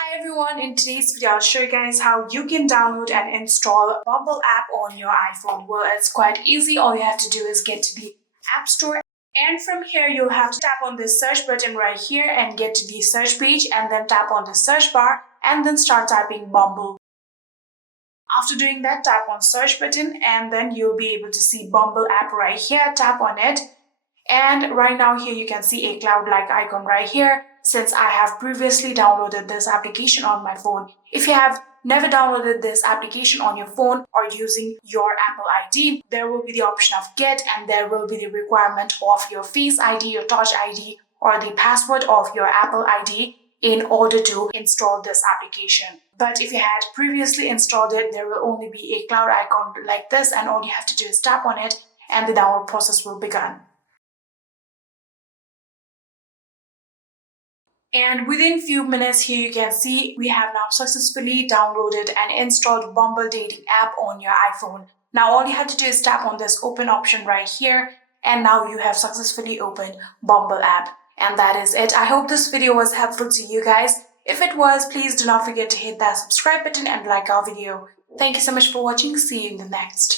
Hi everyone, in today's video I'll show you guys how you can download and install Bumble app on your iPhone. Well, it's quite easy. All you have to do is get to the App Store, and from here you'll have to tap on this search button right here and get to the search page, and then tap on the search bar and then start typing Bumble. After doing that, tap on search button and then you'll be able to see Bumble app right here. Tap on it. And right now here you can see a cloud-like icon right here, since I have previously downloaded this application on my phone. If you have never downloaded this application on your phone or using your Apple ID, there will be the option of get, and there will be the requirement of your Face ID, your Touch ID, or the password of your Apple ID in order to install this application. But if you had previously installed it, there will only be a cloud icon like this, and all you have to do is tap on it and the download process will begin. And within few minutes here you can see we have now successfully downloaded and installed Bumble dating app on your iPhone. Now all you have to do is tap on this open option right here, and now you have successfully opened Bumble app. And that is it. I hope this video was helpful to you guys. If it was, please do not forget to hit that subscribe button and like our video. Thank you so much for watching. See you in the next.